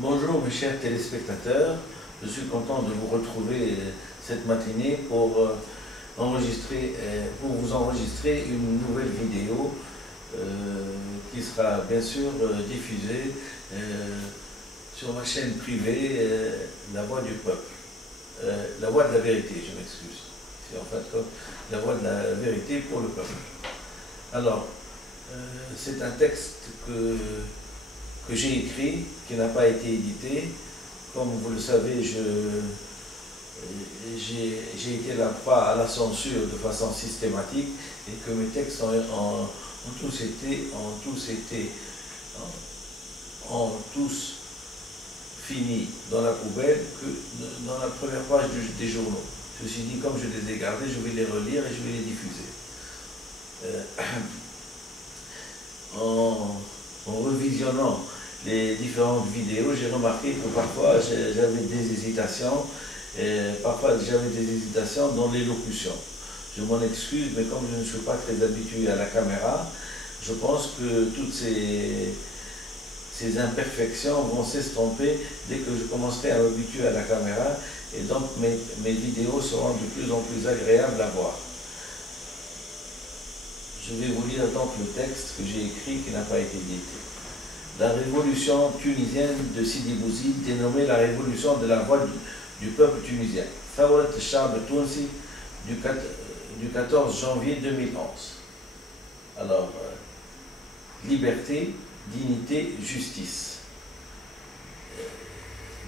Bonjour mes chers téléspectateurs, je suis content de vous retrouver cette matinée pour vous enregistrer une nouvelle vidéo qui sera bien sûr diffusée sur ma chaîne privée La Voix du Peuple, La Voix de la Vérité, je m'excuse, c'est en fait La Voix de la Vérité pour le Peuple. Alors, c'est un texte que j'ai écrit, qui n'a pas été édité. Comme vous le savez, j'ai été la proie à la censure de façon systématique et que mes textes ont tous fini dans la poubelle que dans la première page des journaux. Je me suis dit, comme je les ai gardés, je vais les relire et je vais les diffuser. En revisionnant les différentes vidéos, j'ai remarqué que parfois j'avais des hésitations, dans l'élocution. Je m'en excuse, mais comme je ne suis pas très habitué à la caméra, je pense que toutes ces imperfections vont s'estomper dès que je commencerai à m'habituer à la caméra, et donc mes vidéos seront de plus en plus agréables à voir. Je vais vous lire donc le texte que j'ai écrit qui n'a pas été édité. La révolution tunisienne de Sidi Bouzid, dénommée la révolution de la voix du peuple tunisien. Thawrat al-Sha'b Tounsi du 14 janvier 2011. Alors, liberté, dignité, justice.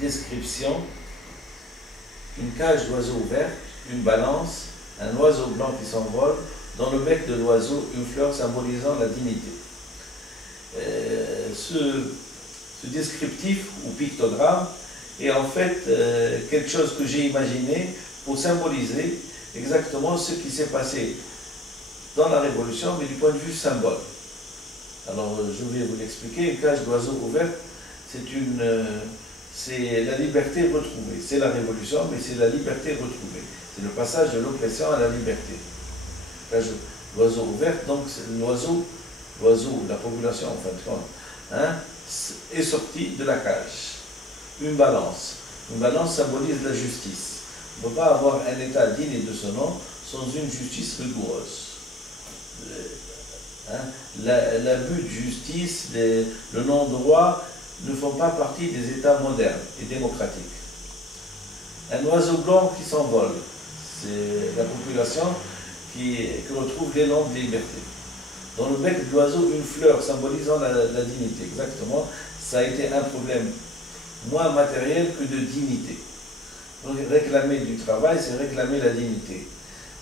Description. Une cage d'oiseaux ouverte, une balance, un oiseau blanc qui s'envole, dans le bec de l'oiseau, une fleur symbolisant la dignité. Ce descriptif ou pictogramme est en fait quelque chose que j'ai imaginé pour symboliser exactement ce qui s'est passé dans la Révolution, mais du point de vue symbole. Alors je vais vous l'expliquer. Une cage d'oiseaux ouverte, c'est la liberté retrouvée. C'est la Révolution, mais c'est la liberté retrouvée. C'est le passage de l'oppression à la liberté. Cage d'oiseaux ouverte, donc l'oiseau, la population en fin de compte, est sortie de la cage. Une balance. Une balance symbolise la justice. On ne peut pas avoir un État digne de ce nom sans une justice rigoureuse. L'abus de justice, le non-droit ne font pas partie des États modernes et démocratiques. Un oiseau blanc qui s'envole, c'est la population qui retrouve l'élan de liberté. Dans le bec de l'oiseau, une fleur symbolisant la dignité. Exactement, ça a été un problème moins matériel que de dignité. Donc, réclamer du travail, c'est réclamer la dignité.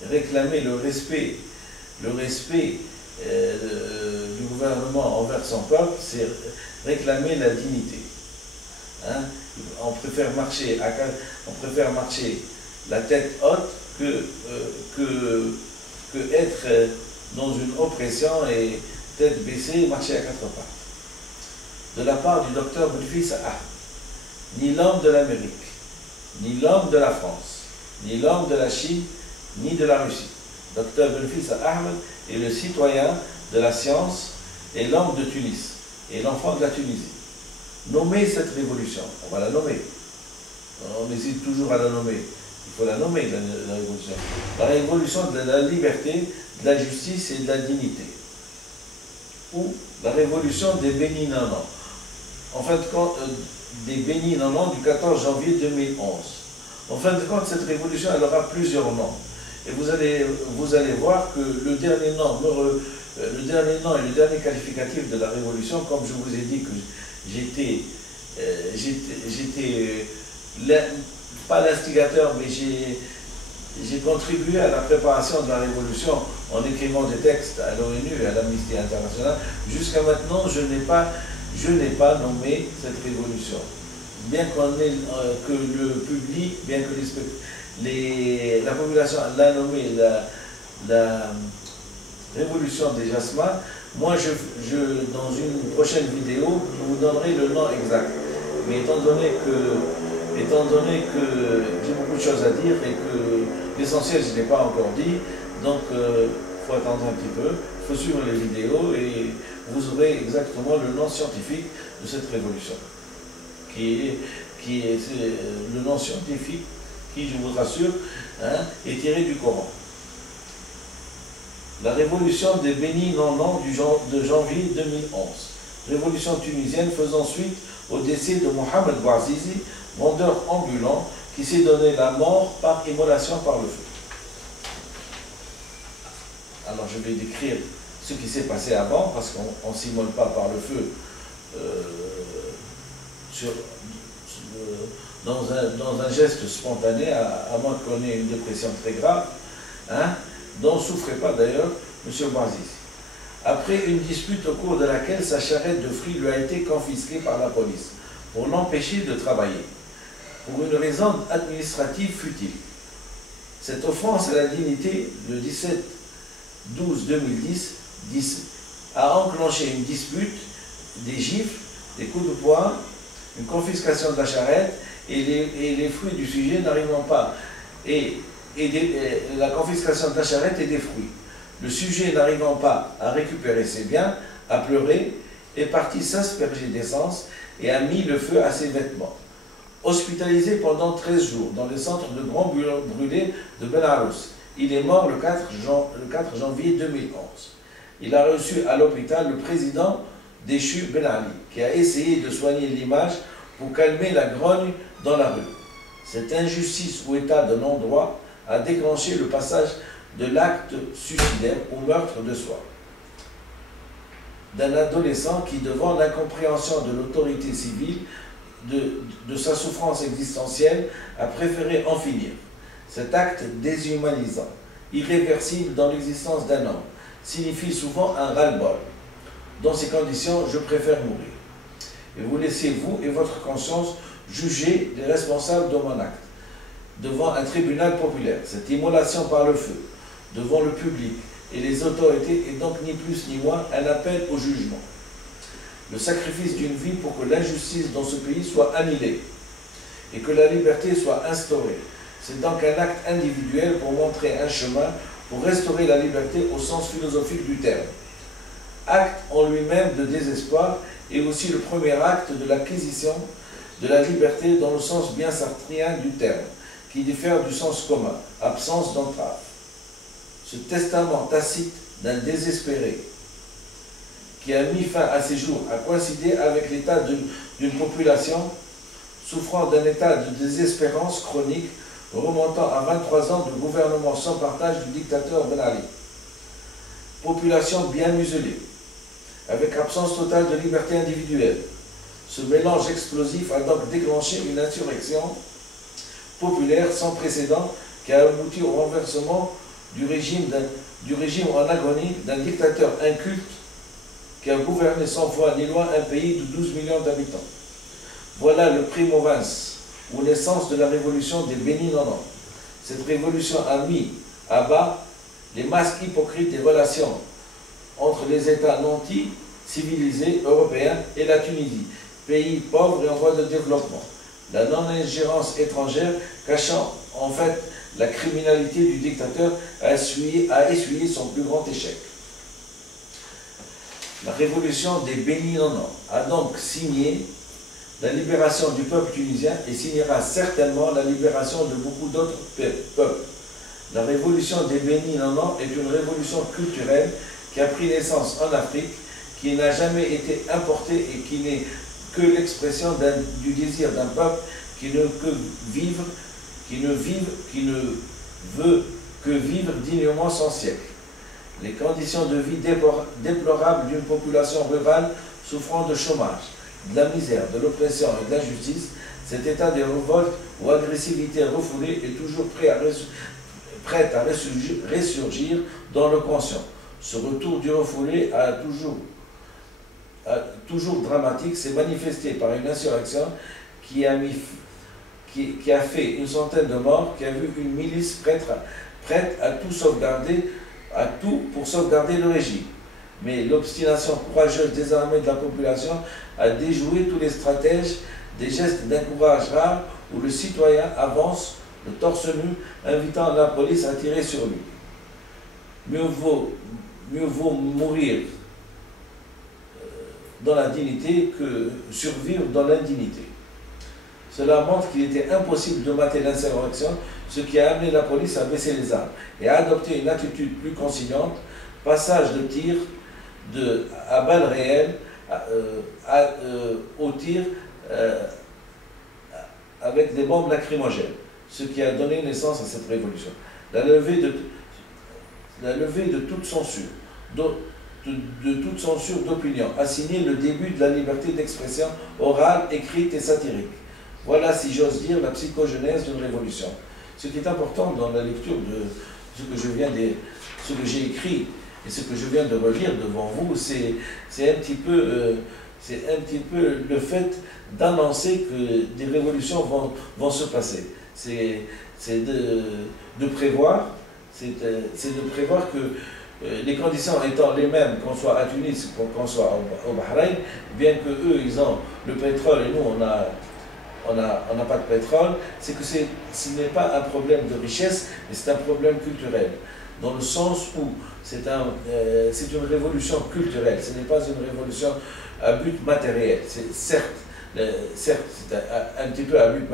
Réclamer le respect du gouvernement envers son peuple, c'est réclamer la dignité. On préfère marcher la tête haute que être dans une oppression et tête baissée, marcher à quatre pattes. De la part du docteur Belfils Ahmed, ni l'homme de l'Amérique, ni l'homme de la France, ni l'homme de la Chine, ni de la Russie. Docteur Belfils Ahmed est le citoyen de la science et l'homme de Tunis, et l'enfant de la Tunisie. Nommer cette révolution, on va la nommer. On hésite toujours à la nommer. Il faut la nommer, la révolution. La révolution de la liberté, de la justice et de la dignité. Ou la révolution des Béni Nanan. En fin de compte, des Béni Nanan du 14 janvier 2011. En fin de compte, cette révolution, elle aura plusieurs noms. Et vous allez voir que le dernier nom et le dernier qualificatif de la révolution, comme je vous ai dit que j'étais pas l'instigateur, mais j'ai contribué à la préparation de la révolution en écrivant des textes à l'ONU et à l'Amnesty International. Jusqu'à maintenant, je n'ai pas nommé cette révolution. Bien que le public, bien que la population l'a nommé la révolution des jasmins, moi, dans une prochaine vidéo, je vous donnerai le nom exact. Mais étant donné que j'ai beaucoup de choses à dire et que l'essentiel, je ne l'ai pas encore dit, donc il faut attendre un petit peu, il faut suivre les vidéos et vous aurez exactement le nom scientifique de cette révolution. c'est le nom scientifique qui, je vous rassure, hein, est tiré du Coran. La révolution des Béni Nanan de janvier 2011. Révolution tunisienne faisant suite au décès de Mohamed Bouazizi, vendeur ambulant, qui s'est donné la mort par immolation par le feu. Alors je vais décrire ce qui s'est passé avant, parce qu'on ne s'immole pas par le feu dans un geste spontané, à moins qu'on ait une dépression très grave, hein, dont ne souffrait pas d'ailleurs M. Bouazizi. Après une dispute au cours de laquelle sa charrette de fruits lui a été confisquée par la police pour l'empêcher de travailler, pour une raison administrative futile. Cette offense à la dignité, le 17/12/2010, a enclenché une dispute, des gifles, des coups de poing, une confiscation de la charrette et les fruits du sujet n'arrivant pas, la confiscation de la charrette et des fruits. Le sujet n'arrivant pas à récupérer ses biens, a pleuré, est parti s'asperger d'essence et a mis le feu à ses vêtements. Hospitalisé pendant 13 jours dans le centre de grands brûlés de Benarous, il est mort le 4 janvier 2011. Il a reçu à l'hôpital le président déchu Ben Ali, qui a essayé de soigner l'image pour calmer la grogne dans la rue. Cette injustice ou état de non-droit a déclenché le passage de l'acte suicidaire au meurtre de soi d'un adolescent qui, devant l'incompréhension de l'autorité civile de sa souffrance existentielle, a préféré en finir. Cet acte déshumanisant, irréversible dans l'existence d'un homme, signifie souvent un ras-le-bol. Dans ces conditions, je préfère mourir. Et vous laissez, vous et votre conscience, juger les responsables de mon acte devant un tribunal populaire. Cette immolation par le feu, devant le public et les autorités, est donc ni plus ni moins un appel au jugement. Le sacrifice d'une vie pour que l'injustice dans ce pays soit annihilée et que la liberté soit instaurée. C'est donc un acte individuel pour montrer un chemin pour restaurer la liberté au sens philosophique du terme. Acte en lui-même de désespoir et aussi le premier acte de l'acquisition de la liberté dans le sens bien sartrien du terme, qui diffère du sens commun, absence d'entrave. Ce testament tacite d'un désespéré qui a mis fin à ses jours a coïncidé avec l'état d'une population souffrant d'un état de désespérance chronique remontant à 23 ans de gouvernement sans partage du dictateur Ben Ali. Population bien muselée, avec absence totale de liberté individuelle. Ce mélange explosif a donc déclenché une insurrection populaire sans précédent qui a abouti au renversement du régime en agonie d'un dictateur inculte qui a gouverné sans foi ni loi un pays de 12 millions d'habitants. Voilà le primo-vince, ou naissance de la révolution des Béni Nanan. Cette révolution a mis à bas les masques hypocrites des relations entre les États nantis, civilisés, européens et la Tunisie, pays pauvre et en voie de développement. La non-ingérence étrangère cachant en fait la criminalité du dictateur a essuyé son plus grand échec. La révolution des Béni Nanan a donc signé la libération du peuple tunisien et signera certainement la libération de beaucoup d'autres peuples. La révolution des Béni Nanan est une révolution culturelle qui a pris naissance en Afrique, qui n'a jamais été importée et qui n'est que l'expression du désir d'un peuple qui ne veut que vivre dignement son siècle. Les conditions de vie déplorables d'une population rurale souffrant de chômage, de la misère, de l'oppression et de l'injustice, cet état de révolte ou agressivité refoulée est toujours prête à ressurgir dans le conscient. Ce retour du refoulé toujours dramatique s'est manifesté par une insurrection qui a fait une centaine de morts, qui a vu une milice prête à tout pour sauvegarder le régime. Mais l'obstination courageuse des armées de la population a déjoué tous les stratèges, des gestes d'un courage rare où le citoyen avance, le torse nu, invitant la police à tirer sur lui. Mieux vaut mourir dans la dignité que survivre dans l'indignité. Cela montre qu'il était impossible de mater l'insurrection, ce qui a amené la police à baisser les armes et à adopter une attitude plus conciliante, passage de tir à balles réelles au tir avec des bombes lacrymogènes, ce qui a donné naissance à cette révolution. La levée de toute censure, de toute censure d'opinion a signé le début de la liberté d'expression orale, écrite et satirique. Voilà, si j'ose dire, la psychogenèse d'une révolution. Ce qui est important dans la lecture de ce que j'ai écrit et ce que je viens de relire devant vous, c'est un petit peu le fait d'annoncer que des révolutions vont se passer. C'est de prévoir que les conditions étant les mêmes, qu'on soit à Tunis ou qu'on soit au Bahreïn, bien que eux ils ont le pétrole et nous on n'a pas de pétrole, c'est que ce n'est pas un problème de richesse, mais c'est un problème culturel. Dans le sens où c'est une révolution culturelle, ce n'est pas une révolution à but matériel. Certes, c'est un petit peu à but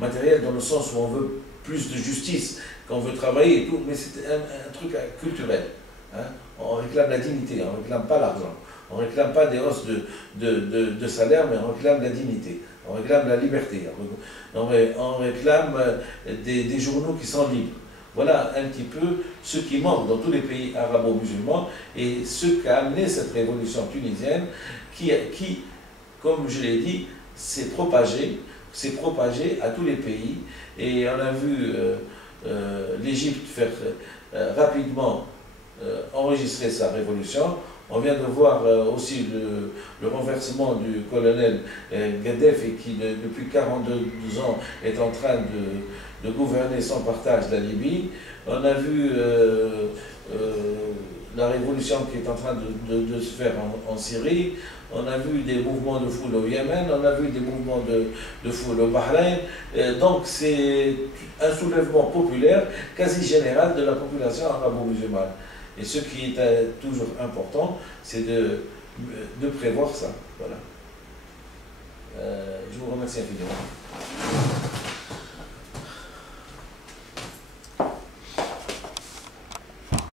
matériel dans le sens où on veut plus de justice, qu'on veut travailler et tout, mais c'est un truc culturel. Hein? On réclame la dignité, on ne réclame pas l'argent. On ne réclame pas des hausses de salaire, mais on réclame la dignité. On réclame la liberté. On réclame des journaux qui sont libres. Voilà un petit peu ce qui manque dans tous les pays arabo-musulmans et ce qu'a amené cette révolution tunisienne qui, comme je l'ai dit, s'est propagée à tous les pays. Et on a vu l'Égypte faire rapidement enregistrer sa révolution. On vient de voir aussi le renversement du colonel Ghaddafi qui, depuis 42 ans, est en train de gouverner sans partage la Libye. On a vu la révolution qui est en train de se faire en Syrie. On a vu des mouvements de foule au Yémen, on a vu des mouvements de foule au Bahreïn. Donc c'est un soulèvement populaire quasi général de la population arabo-musulmane. Et ce qui est toujours important, c'est de prévoir ça. Voilà. Je vous remercie infiniment.